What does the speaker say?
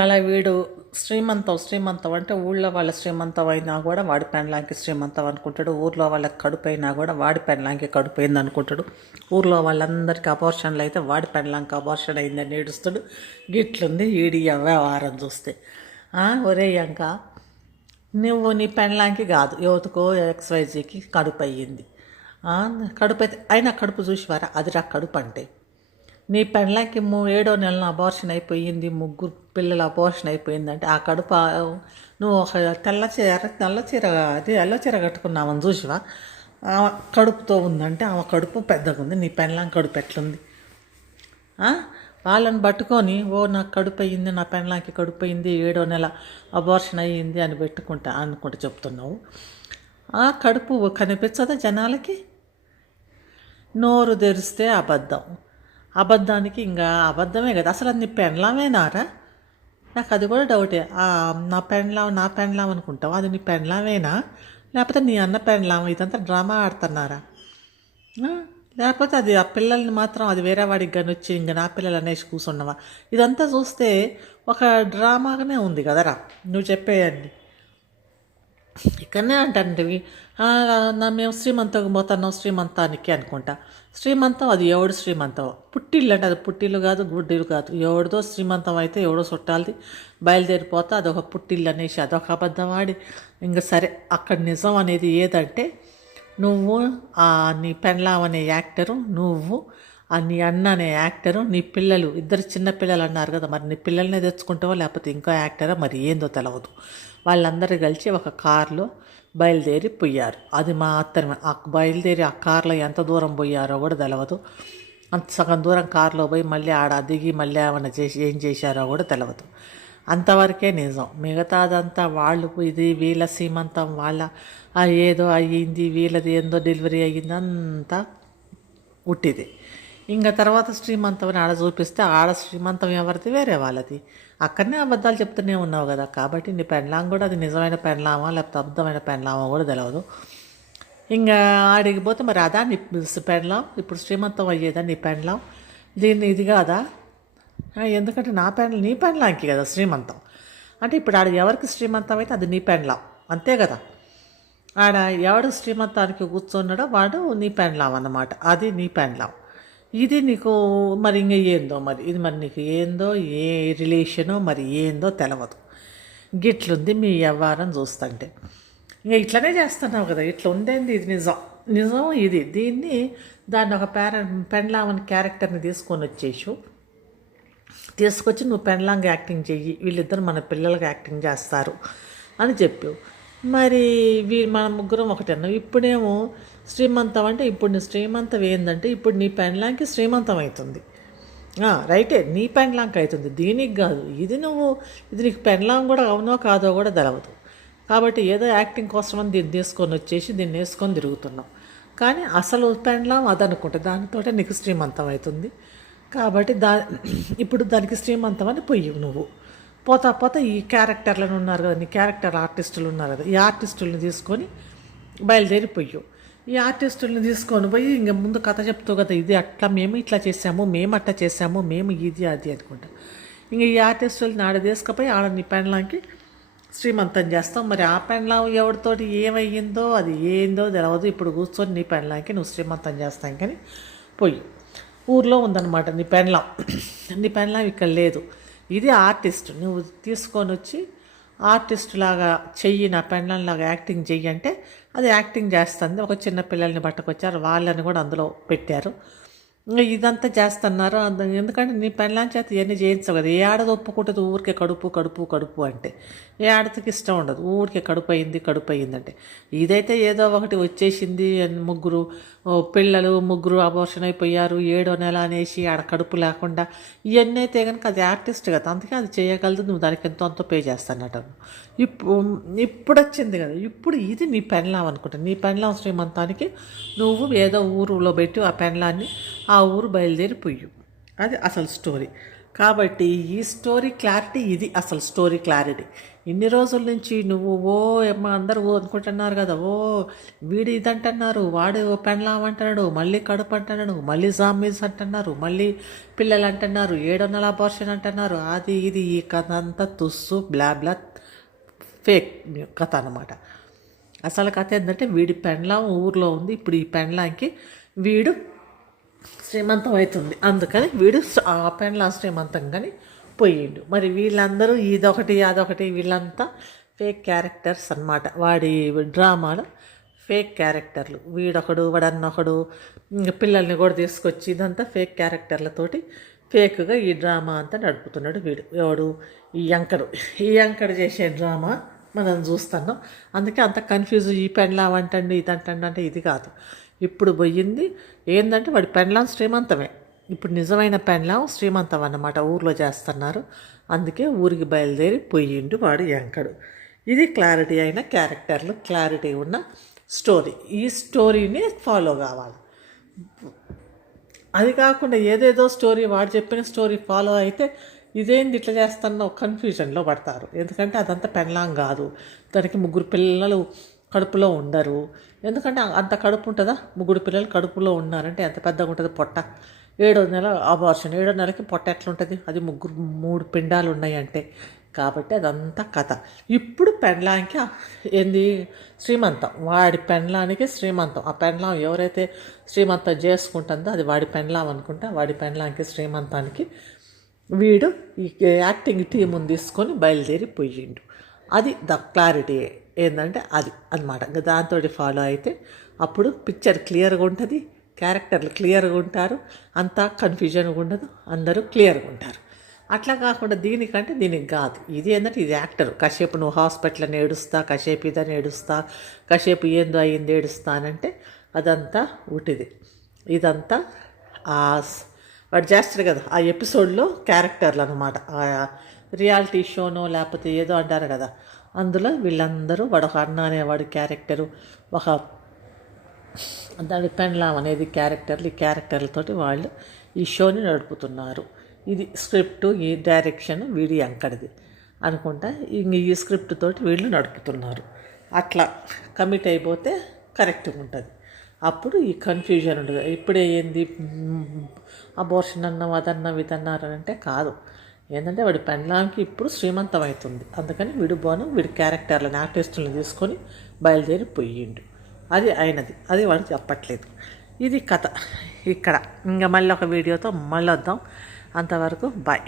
అలా వీడు శ్రీమంతం అంటే ఊళ్ళో వాళ్ళ శ్రీమంతం అయినా కూడా వాడి పెండ్లాంకి శ్రీమంతం అనుకుంటాడు. ఊర్లో వాళ్ళకి కడుపు అయినా కూడా వాడి పెండ్లాంకి కడుపు అయింది అనుకుంటాడు. ఊర్లో వాళ్ళందరికీ అబార్షన్లు అయితే వాడి పెండ్లాంకి అబార్షన్ అయిందని ఏడుస్తాడు. గిట్లుంది ఈడి వ్యవహారం చూస్తే. ఒరే అంక నువ్వు నీ పెండ్లాంకి కాదు యువతకో XYZకి కడుపు అయ్యింది. కడుపు అయితే అయినా కడుపు చూసివారా, అది రా కడుపు అంటే. నీ పెళ్ళకి 7వ నెలలో అబార్షన్ అయిపోయింది, 3 పిల్లల అబార్షన్ అయిపోయిందంటే ఆ కడుపు నువ్వు ఒక తెల్ల చీర అది ఎల్లో చీర కట్టుకున్నావని చూసివా, కడుపుతో ఉందంటే ఆమె కడుపు పెద్దగా ఉంది. నీ పెళ్ళం కడుపు ఎట్లుంది? వాళ్ళని పట్టుకొని నాకు కడుపు అయ్యింది, నా పెళ్ళాంకి కడుపు అయింది, 7వ నెల అబార్షన్ అయ్యింది అని అనుకుంటా చెప్తున్నావు. ఆ కడుపు కనిపించదా జనాలకి? నోరు తెరిస్తే అబద్ధానికి ఇంకా అబద్ధమే కదా. అసలు అది నీ పెండ్లామేనారా? నాకు అది కూడా డౌటే. నా పెండ్లాం అనుకుంటావు, అది నీ పెండ్లామేనా లేకపోతే నీ అన్న పెండ్లాం? ఇదంతా డ్రామా ఆడుతున్నారా? లేకపోతే అది ఆ పిల్లల్ని మాత్రం అది వేరే వాడికి కానీ వచ్చి ఇంకా నా పిల్లలు అనేసి కూర్చున్నావా? ఇదంతా చూస్తే ఒక డ్రామాగానే ఉంది కదరా నువ్వు చెప్పేయండి. ఇక్కడనే అంటాంటివి మేము శ్రీమంతంకి పోతున్నాం, శ్రీమంతానికి అనుకుంటా. శ్రీమంతం అది ఎవడు శ్రీమంతం? పుట్టిల్లు అంటే అది పుట్టిల్లు కాదు, గుడ్డిల్లు కాదు. ఎవడిదో శ్రీమంతం అయితే ఎవడో చుట్టాలది బయలుదేరిపోతా అదొక పుట్టిల్లు అనేసి అదొక అబద్ధం ఆడి ఇంకా సరే. అక్కడ నిజం అనేది ఏదంటే నువ్వు నీ పెండ్లాం అనే యాక్టరు, నువ్వు నీ అన్న అనే యాక్టరు, నీ పిల్లలు ఇద్దరు చిన్న పిల్లలు అన్నారు కదా, మరి నీ పిల్లల్ని తెచ్చుకుంటావో లేకపోతే ఇంకో యాక్టరా మరి ఏందో తెలియదు. వాళ్ళందరూ కలిసి ఒక కారులో బయలుదేరి పోయారు. అది మాత్రమే. బయలుదేరి ఆ కారులో ఎంత దూరం పోయారో కూడా తెలియదు. అంత సగం దూరం కారులో పోయి మళ్ళీ ఆడ దిగి మళ్ళీ ఏమైనా ఏం చేశారో కూడా తెలియదు. అంతవరకే నిజం. మిగతాదంతా వాళ్ళు ఇది వీళ్ళ సీమంతం, వాళ్ళ ఏదో అయ్యింది, వీళ్ళది ఏందో డెలివరీ అయ్యింది, అంతా ఉట్టిది. ఇంకా తర్వాత శ్రీమంతం అని ఆడ చూపిస్తే ఆడ శ్రీమంతం ఎవరిది? వేరే వాళ్ళది. అక్కడనే అబద్ధాలు చెప్తూనే ఉన్నావు కదా. కాబట్టి నీ పెండ్లాం కూడా అది నిజమైన పెండ్లామా లేకపోతే అబద్ధమైన పెండ్లామా కూడా తెలియదు. ఇంకా ఆడికి పోతే మరి అదా నీ పెండ్లాం? ఇప్పుడు శ్రీమంతం అయ్యేదా నీ పెండ్లాం? దీన్ని ఇది కాదా? ఎందుకంటే నీ పెండ్లాంకి కదా శ్రీమంతం. అంటే ఇప్పుడు ఆడ ఎవరికి శ్రీమంతం అయితే అది నీ పెండ్లాం, అంతే కదా. ఆడ ఎవడు శ్రీమంతానికి కూర్చున్నాడో వాడు నీ పెండ్లాం అన్నమాట. అది నీ పెండ్లాం. ఇది నీకు మరి ఇంకా ఏందో మరి ఇది మరి నీకు ఏందో ఏ రిలేషనో మరి ఏందో తెలవదు. గిట్లుంది మీ వ్యవహారం చూస్తుంటే. ఇంకా ఇట్లనే చేస్తున్నావు కదా. ఇట్లా ఉండేది ఇది నిజం ఇది. దాన్ని ఒక పెండ్లామని క్యారెక్టర్ని తీసుకొచ్చి నువ్వు పెండ్లాంగా యాక్టింగ్ చెయ్యి, వీళ్ళిద్దరు మన పిల్లలకి యాక్టింగ్ చేస్తారు అని చెప్పావు. మరి మన ముగ్గురం ఒకటి అన్నావు. ఇప్పుడేమో శ్రీమంతం అంటే ఇప్పుడు నీ శ్రీమంతం ఏంటంటే ఇప్పుడు నీ పెండ్లాంకి శ్రీమంతం అవుతుంది. రైటే, నీ పెండ్లాంకి అవుతుంది, దీనికి కాదు. ఇది నీకు పెండ్లాం కూడా అవునో కాదో కూడా తెలవదు. కాబట్టి ఏదో యాక్టింగ్ కోసమని దీన్ని తీసుకొని వచ్చేసి దీన్ని వేసుకొని తిరుగుతున్నావు. కానీ అసలు పెండ్లాం అదనుకుంటే దానితోటే నీకు శ్రీమంతం అవుతుంది. కాబట్టి ఇప్పుడు దానికి శ్రీమంతం అని పొయ్యి నువ్వు పోతా ఈ క్యారెక్టర్లను ఉన్నారు కదా, నీ క్యారెక్టర్ ఆర్టిస్టులు ఉన్నారు కదా, ఈ ఆర్టిస్టులను తీసుకొని బయలుదేరిపోయావు. ఈ ఆర్టిస్టుల్ని తీసుకొని పోయి ఇంకా ముందు కథ చెప్తావు కదా, ఇది అట్లా మేము ఇట్లా చేసాము, మేము అట్లా చేసాము, మేము ఇది అది అనుకుంటా. ఇంకా ఈ ఆర్టిస్టులని ఆడ తీసుకుపోయి ఆడ నీ పెండ్లాంకి శ్రీమంతం చేస్తాం. మరి ఆ పెండ్లాం ఎవరితోటి ఏమయ్యిందో అది ఏందో తెలియదు. ఇప్పుడు కూర్చొని నీ పెండ్లాంకి నువ్వు శ్రీమంతం చేస్తాం కానీ పోయి ఊర్లో ఉందన్నమాట నీ పెండ్లాం ఇక్కడ లేదు. ఇది ఆర్టిస్ట్. నువ్వు తీసుకొని వచ్చి ఆర్టిస్ట్ లాగా చెయ్యి, నా పెండ్లంలాగా యాక్టింగ్ చెయ్యి అంటే అది యాక్టింగ్ చేస్తుంది. ఒక చిన్న పిల్లల్ని పట్టుకొచ్చారు, వాళ్ళని కూడా అందులో పెట్టారు. ఇదంతా చేస్తున్నారు. ఎందుకంటే నీ పెండ్లాం చేత ఇవన్నీ చేయించవు కదా. ఏ ఆడది ఒప్పుకుంటుంది ఊరికే కడుపు అంటే? ఏ ఆడదికి ఇష్టం ఉండదు ఊరికే కడుపు అయింది అంటే. ఇదైతే ఏదో ఒకటి వచ్చేసింది, ముగ్గురు అబార్షన్ అయిపోయారు, 7వ నెల అనేసి ఆడ కడుపు లేకుండా ఇవన్నీ అయితే కనుక అది ఆర్టిస్ట్ కదా, అందుకే అది చేయగలదు. నువ్వు దానికి ఎంతో పే చేస్తానట. ఇప్పుడు వచ్చింది కదా. ఇప్పుడు ఇది నీ పెండ్లాం అనుకుంటా. నీ పెండ్లాం శ్రీమంతానికి నువ్వు ఏదో ఊరులో పెట్టి ఆ పెండ్లాన్ని ఆ ఊరు బయలుదేరిపోయి, అది అసలు స్టోరీ. కాబట్టి ఈ స్టోరీ క్లారిటీ ఇది, అసలు స్టోరీ క్లారిటీ. ఇన్ని రోజుల నుంచి నువ్వు ఏమో అందరూ అనుకుంటున్నారు కదా, వీడు ఇదంటున్నారు, వాడు పెండ్లాం అంటున్నాడు, మళ్ళీ కడుపు అంటున్నాడు, మళ్ళీ జామీస్ అంటున్నారు, మళ్ళీ పిల్లలు అంటున్నారు, 7 నెలల అబార్షన్ అంటున్నారు, అది ఇది ఈ కథ అంతా తుస్సు బ్లా ఫేక్ కథ అనమాట. అసలు కథ ఏంటంటే వీడి పెండ్లాం ఊర్లో ఉంది. ఇప్పుడు ఈ పెండ్లాంకి వీడు శ్రీమంతం అవుతుంది, అందుకని వీడు ఆ పెండ్లాం శ్రీమంతం కానీ పోయిండు. మరి వీళ్ళందరూ ఇదొకటి అదొకటి వీళ్ళంతా ఫేక్ క్యారెక్టర్స్ అన్నమాట. వాడి డ్రామాలో ఫేక్ క్యారెక్టర్లు, వీడొకడు వాడన్నొకడు పిల్లల్ని కూడా తీసుకొచ్చి ఇదంతా ఫేక్ క్యారెక్టర్లతోటి ఫేక్గా ఈ డ్రామా అంతా నడుపుతున్నాడు వీడు. ఎవడు ఈ యంకడు చేసే డ్రామా మనం చూస్తున్నాం. అందుకే అంత కన్ఫ్యూజ్, ఈ పెండ్లాం అంటండి ఇదంటండి అంటే ఇది కాదు. ఇప్పుడు పోయింది ఏంటంటే వాడి పెండ్లాం శ్రీమంతమే. ఇప్పుడు నిజమైన పెండ్లాం శ్రీమంతం అన్నమాట, ఊర్లో చేస్తున్నారు. అందుకే ఊరికి బయలుదేరి పోయిండు వాడు యంకడు. ఇది క్లారిటీ అయిన క్యారెక్టర్లు, క్లారిటీ ఉన్న స్టోరీ. ఈ స్టోరీని ఫాలో కావాలి. అది కాకుండా ఏదేదో స్టోరీ వాడు చెప్పిన స్టోరీ ఫాలో అయితే ఇదేంది ఇట్లా చేస్తున్న కన్ఫ్యూజన్లో పడతారు. ఎందుకంటే అదంతా పెండ్లాం కాదు, దానికి 3 పిల్లలు కడుపులో ఉండరు. ఎందుకంటే అంత కడుపు ఉంటుందా, 3 పిల్లలు కడుపులో ఉన్నారంటే ఎంత పెద్దగా ఉంటుంది పొట్ట. 7వ నెల అబార్షన్, 7వ నెలకి పొట్ట ఎట్లుంటుంది, అది 3 పిండాలు ఉన్నాయి అంటే. కాబట్టి అదంతా కథ. ఇప్పుడు పెండ్లాంకి ఏంది శ్రీమంతం, వాడి పెండ్లానికి శ్రీమంతం. ఆ పెండ్లాం ఎవరైతే శ్రీమంతం చేసుకుంటుందో అది వాడి పెండ్లాం అనుకుంటా. వాడి పెండ్లాంకి శ్రీమంతానికి వీడు ఈ యాక్టింగ్ టీముని తీసుకొని బయలుదేరి పోయిండు. అది ద క్లారిటీ ఏంటంటే అది అన్నమాట. దాంతో ఫాలో అయితే అప్పుడు పిక్చర్ క్లియర్గా ఉంటుంది, క్యారెక్టర్లు క్లియర్గా ఉంటారు, అంతా కన్ఫ్యూజన్గా ఉండదు, అందరూ క్లియర్గా ఉంటారు. అట్లా కాకుండా దీనికి కాదు. ఇది ఏంటంటే ఇది యాక్టర్. కాసేపు నువ్వు హాస్పిటల్ని ఏడుస్తా, కాసేపు ఇదని ఏడుస్తా, కాసేపు ఏందో అయ్యింది ఏడుస్తానంటే అదంతా ఉటిది. ఇదంతా వాడు చేస్తాడు కదా ఆ ఎపిసోడ్లో క్యారెక్టర్లు అనమాట. ఆ రియాలిటీ షోనో లేకపోతే ఏదో అంటారు కదా, అందులో వీళ్ళందరూ వాడు ఒక అన్న అనేవాడు క్యారెక్టరు, ఒక దాని పెండ్లాం అనేది క్యారెక్టర్లు. ఈ క్యారెక్టర్లతోటి వాళ్ళు ఈ షోని నడుపుతున్నారు. ఇది స్క్రిప్టు, ఈ డైరెక్షన్ వీడి యంకడిది అనుకుంటా. ఈ స్క్రిప్ట్ తోటి వీళ్ళు నడుపుతున్నారు. అట్లా కమిట్ అయిపోతే కరెక్ట్గా ఉంటుంది. అప్పుడు ఈ కన్ఫ్యూజన్ ఉండదు. ఇప్పుడే ఏంది అబోర్షన్ అన్నాం అదన్నాం ఇదన్నారు అంటే కాదు. ఏంటంటే వాడి పెండ్లాంకి ఇప్పుడు శ్రీమంతం అవుతుంది, అందుకని వీడి క్యారెక్టర్లను ఆర్టిస్టులను తీసుకొని బయలుదేరి పోయిండు. అది అయినది, అది వాడు చెప్పట్లేదు. ఇది కథ ఇక్కడ. ఇంకా మళ్ళీ ఒక వీడియోతో మళ్ళీ వద్దాం. అంతవరకు బాయ్.